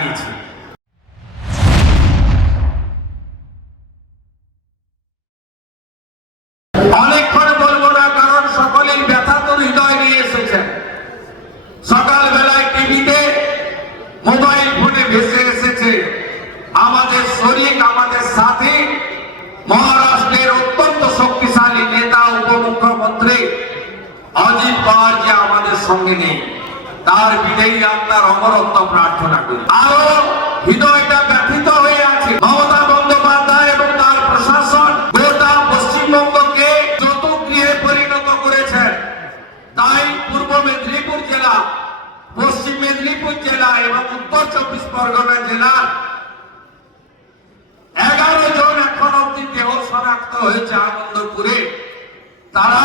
হারিয়েছি। অনেকক্ষণ বলবো না, কারণ সকলেই ব্যথাতুর হৃদয় নিয়ে এসেছেন। সকালবেলায় টিভিতে, মোবাইল ফোনে ভেসে এসেছে আমাদের শরীর, আমাদের সাথী, মহারাষ্ট্রের অত্যন্ত শক্তিশালী নেতা উপমুখ্যমন্ত্রী অজিত পাওয়ার যে আমাদের সঙ্গে নেই, তার বিদেয়ী আত্মার অমরত্ব প্রার্থনা করি। আরো হৃদয়টা ব্যথিত হয়ে আছে। মমতা বন্দ্যোপাধ্যায় এবং তার প্রশাসন গোটা পশ্চিমবঙ্গকে চতুর্গৃহে পরিণত করেছেন। তাই পূর্ব মেদিনীপুর জেলা, পশ্চিম মেদিনীপুর জেলা এবং উত্তর 24 পরগনা জেলার 11 জন এখন অব্দি দেহ শনাক্ত হয়েছে আনন্দপুরে। তারা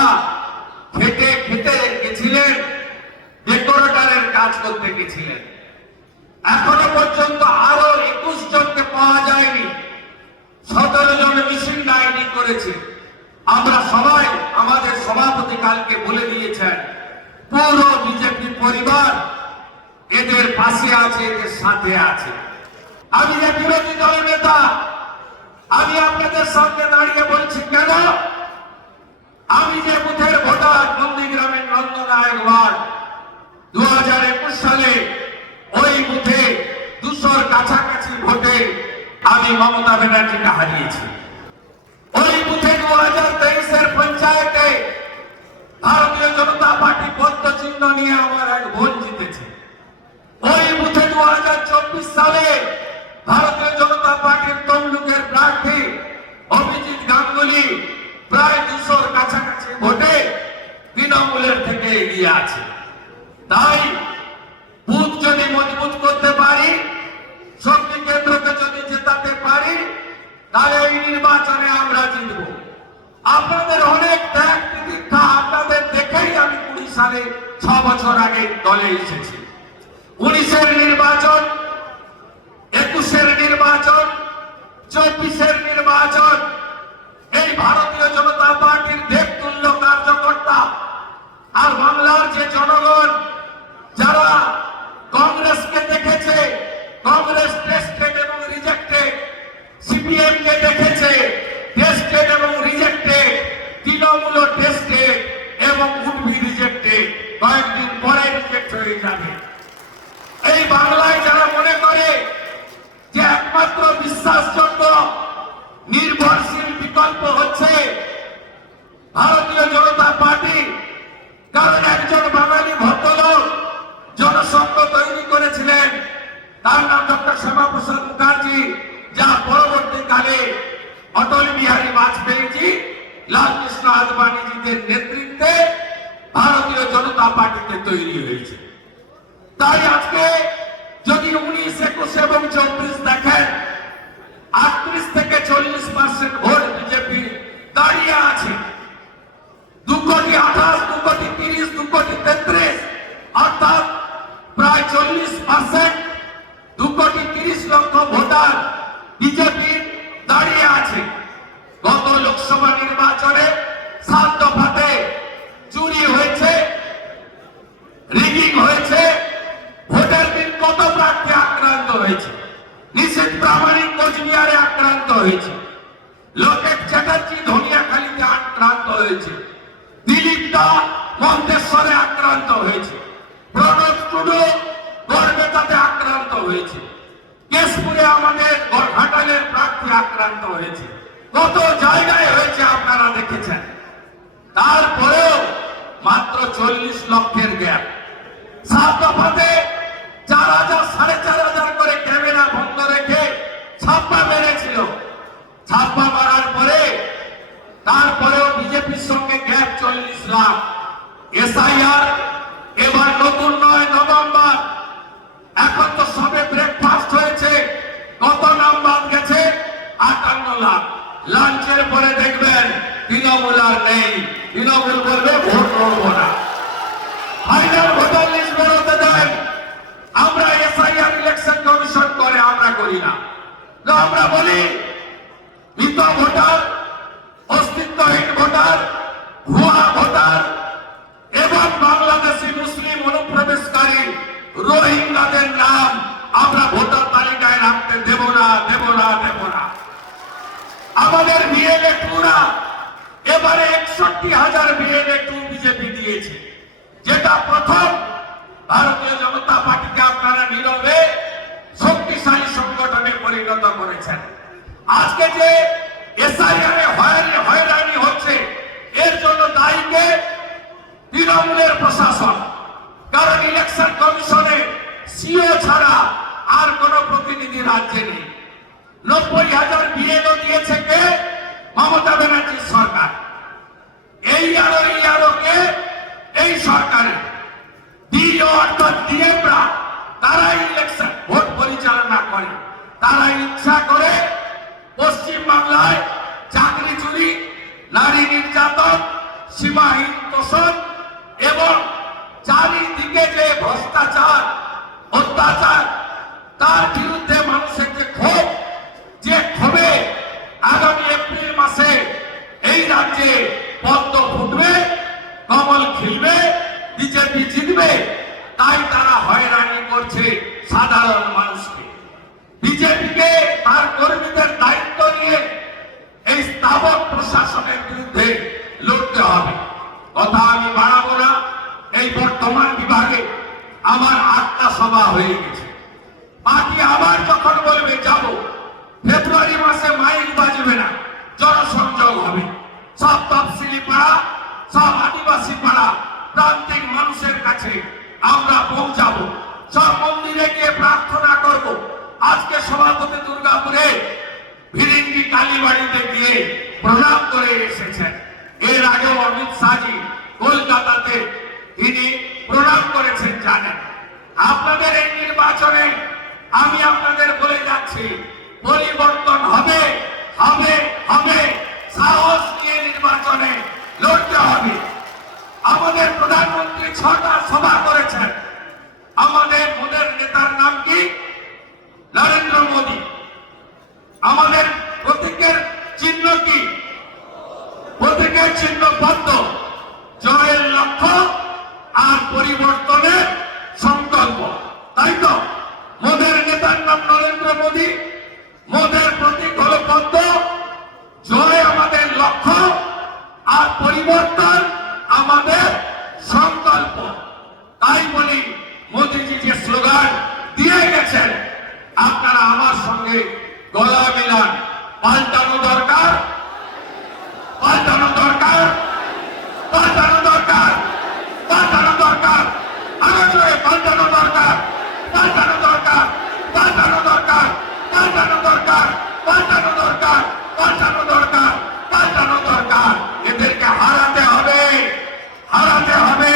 খেটে খেটে গেছিলেন, ডেকোরেটরের কাজ করতে গেছিলেন। এখনো পর্যন্ত আরো 21 জনকে পাওয়া যায়নি। 17 জন মিসিং ডায়েরি করেছে। আমরা সবাই, আমাদের সভাপতি কালকে বলে দিয়েছেন, পুরো বিজেপি পরিবার এদের পাশে আছে, এদের সাথে আছে। আমি যে বিরোধী দল নেতা, আমি আপনাদের সামনে দাঁড়িয়ে বলছি কেন? আমি যে বুথের ভোটার, নন্দীগ্রামের নন্দনায়ক ওয়ার্ড, 2021 সালে ওই বুথে 200-র কাছাকাছি ভোটে আমি মমতা ব্যানার্জিকে হারিয়েছি। ওই বুথে 2023-এর পঞ্চায়েতে ভারতীয় জনতা পার্টি পদ্ম চিহ্ন নিয়ে আমার এক বোন জিতেছে। ওই বুথে 2024 সালে ভারতীয় জনতা পার্টির তমলুকের প্রার্থী অভিজিৎ গাঙ্গুলি প্রায় 200-র কাছাকাছি ভোটে তৃণমূলের থেকে এগিয়ে আছে। তাই বুথ যদি মজবুত করতে পারি, শক্তি কেন্দ্রকে যদি জেতাতে পারি, তাহলে এই নির্বাচনে আমরা জিতব। আপনাদের অনেক ত্যাগ প্রতীক্ষা, আপনাদের দেখেই আমি 20 সালে 6 বছর আগে দলে এসেছি। 19-এর নির্বাচন, 21-এর নির্বাচন, 24-এর নির্বাচন, এই ভারতীয় জনতা পার্টির দেবতুল্য কার্যকর্তা আর বাংলার যে জনগণ যারা কংগ্রেসকে দেখেছে, কংগ্রেস টেস্টেড এবং রিজেক্টেড, সিপিএম কে দেখেছে টেস্টেড এবং রিজেক্টেড, তৃণমূল টেস্টেড এবং উডবি রিজেক্টেড, কয়েকদিন পরে রিজেক্ট হয়ে যাবে। এই বাংলায় যারা মনে করে যে একমাত্র বিশ্বাসযোগ্য নির্ভরশীল বিকল্প হচ্ছে ভারতীয় জনতা পার্টি, কারণ একজন বাঙালি ভদ্রলোক জনসংঘ তৈরি করেছিলেন, তার নাম ডক্টর শ্যামাপ্রসাদ মুখার্জি, যা পরবর্তীকালে অটল বিহারী বাজপেয়ীজি, লালকৃষ্ণ আদবানীজিদের নেতৃত্বে ভারতীয় জনতা পার্টিতে তৈরি হয়েছে। তাই আজকে যদি 19, 21 এবং 24 দেখেন, 38 থেকে 40% ভোট বিজেপি দাঁড়িয়ে আছে। 2,28,000, 2,30,000, 2,33,000, অর্থাৎ প্রায় 40%, 2,30 লক্ষ ভোটার বিজেপি দাঁড়িয়ে আছে। গত লোকসভা নির্বাচনে 7 দফাতে চুরি হয়েছে, রিগিং হয়েছে, ভোটের দিন কত প্রার্থী আক্রান্ত হয়েছে, নিশীথ প্রামাণিক কোচবিহারে আক্রান্ত হয়েছে, লোকেট চ্যাটার্জি ধনিয়াখালীতে আক্রান্ত হয়েছে, দিলীপ দা মন্তেশ্বরে আক্রান্ত হয়েছে, প্রণব টুডু গড়বেতাতে আক্রান্ত হয়েছে, কেশপুরে আমাদের ঘাটালের প্রার্থী আক্রান্ত হয়েছে, কত জায়গায় হয়েছে আপনারা দেখেছেন। তারপরেও মাত্র 40 লক্ষের গ্যাপ। 7 দফাতে 4,000, 4,500 করে ক্যামেরা বন্ধ রেখে ছাপ্পা মেরেছিল। ছাপ্পা মারার পরে তারপরেও বিজেপির সঙ্গে গ্যাপ 40 লাখ। এসআইআর এবার নতুন নয়, নভেম্বর, এখন তো সবে ব্রেকফাস্ট হয়েছে, কত নাম বাদ গেছে? 58 লাখ। লাঞ্চের পরে দেখবেন তৃণমূল আর নেই, তৃণমূল বলবে ভোট করবো না। ফাইনাল ভোটার লিস্ট বেরোতে দেন, আমরা এসআইআর ইলেকশন কমিশন করে, আমরা করি না। আমরা বলি মৃত ভোটার, অস্তিত্বহীন ভোটার, ভুয়া ভোটার এবং বাংলাদেশি মুসলিম অনুপ্রবেশকারী রোহিঙ্গাদের নাম আমরা ভোটার আমাদের বিএলএ টুরা এবারে 61,000 বিএলএ টু বিজেপি দিয়েছে, যেটা প্রথম ভারতীয় জনতা পার্টিকে আপনারা নীরবে শক্তিশালী সংগঠনে পরিণত করেছেন। আজকে যে এসআইআর হয়রানি হচ্ছে, এর জন্য দায়ী কে? তৃণমূলের প্রশাসন। কারণ ইলেকশন কমিশনে সিও ছাড়া আর কোন প্রতিনিধি রাজ্যে নেই। 90,000 বিএলও দিয়েছে কে? মমতা ব্যানার্জির সরকার। এই আরো কে? এই সরকারের ডিও অর্থাৎ ডিএমরা, তারা ইলেকশন ভোট পরিচালনা করে। তারা ইচ্ছা করে পশ্চিম বাংলায় চাকরি চুরি, নারী নির্যাতন, সীমাহীন তোষণ এবং চারিদিকে যে ভ্রষ্টাচার, অত্যাচার, তার বিরুদ্ধে মানুষের যে ক্ষোভ, যে ক্ষোভে আগামী এপ্রিল মাসে এই রাজ্যে পদ্ম ফুটবে, কমল খিলবে, বিজেপি জিতবে, তাই তারা হয়রানি করছে সাধারণ মানুষকে। বিজেপিকে তার কর্মীদের দায়িত্ব নিয়ে এই স্থাবর প্রশাসনের বিরুদ্ধে লড়তে হবে। কথা আমি বাড়াবো না। এই বর্তমান বিভাগে আমার 8টা সভা হয়ে গেছে। পার্টি আবার যখন বলবে যাব, ফেব্রুয়ারি মাসে মাইক বাজবে না, জনসংযোগ হবে। সব তফসিলি পাড়া, সব আদিবাসী পাড়া, প্রান্তিক মানুষের কাছে আমরা পৌঁছাবো। সব মন্দিরে গিয়ে প্রার্থনা করব। আজকে সভাপতি দুর্গাপুরে ভিরিঙ্গি কালীবাড়িতে গিয়ে প্রণাম করে এসেছেন। এর আগেও অমিত শাহজি কলকাতাতে তিনি প্রণাম করেছেন। জানেন, আপনাদের এই নির্বাচনে আমি আপনাদের বলে যাচ্ছি, পরিবর্তন হবে, হবে, হবে। সাহস নিয়ে নির্বাচনে লড়তে হবে। আমাদের প্রধানমন্ত্রী 6টা সভা করেছেন। আমাদের মোদের নেতার নাম কি? নরেন্দ্র মোদী। আমাদের প্রতীকের চিহ্ন কি? প্রতীকের চিহ্ন পদ্ম। জয়ের লক্ষ্য আর পরিবর্তনের সংকল্প, তাই তো? মোদের নেতার নাম নরেন্দ্র মোদী, মোদের প্রতীক হলো পদ্ম, জয় আমাদের লক্ষ্য আর পরিবর্তন আমাদের সংকল্প। তাই বলি, মোদীজি যে স্লোগান দিয়ে গেছেন, আপনারা আমার সঙ্গে গলা মিলান। পাল্টানো দরকার, পাল্টানো দরকার, পাল্টানো দরকার, পাল্টানো দরকার, আরো জোরে পাল্টানো দরকার, পাল্টানো দরকার, পাল্টানো দরকার, পাল্টানো দরকার, পাল্টানো দরকার, পাল্টানো দরকার, পাল্টানো দরকার। এদেরকে হারাতে হবে, হারাতে হবে।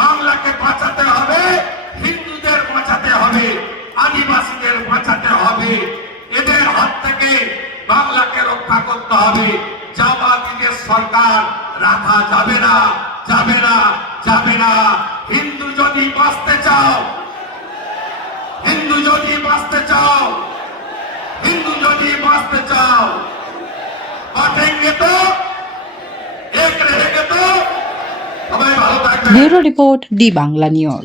বাংলাকে বাঁচাতে হবে, হিন্দুদের বাঁচাতে হবে, আদিবাসীদের বাঁচাতে হবে। এদের হাত থেকে বাংলাকে রক্ষা করতে হবে। জামায়াতের সরকার রাখা যাবে না, যাবে না, যাবে না। হিন্দু যদি বাঁচতে চাও, হিন্দু যদি বাঁচতে চাও, হিন্দু যদি বাঁচতে চাও, বাঁচেंगे तो एक रहेंगे तो। সবাই ভালো থাকবেন। Bureau report, D Bangla news.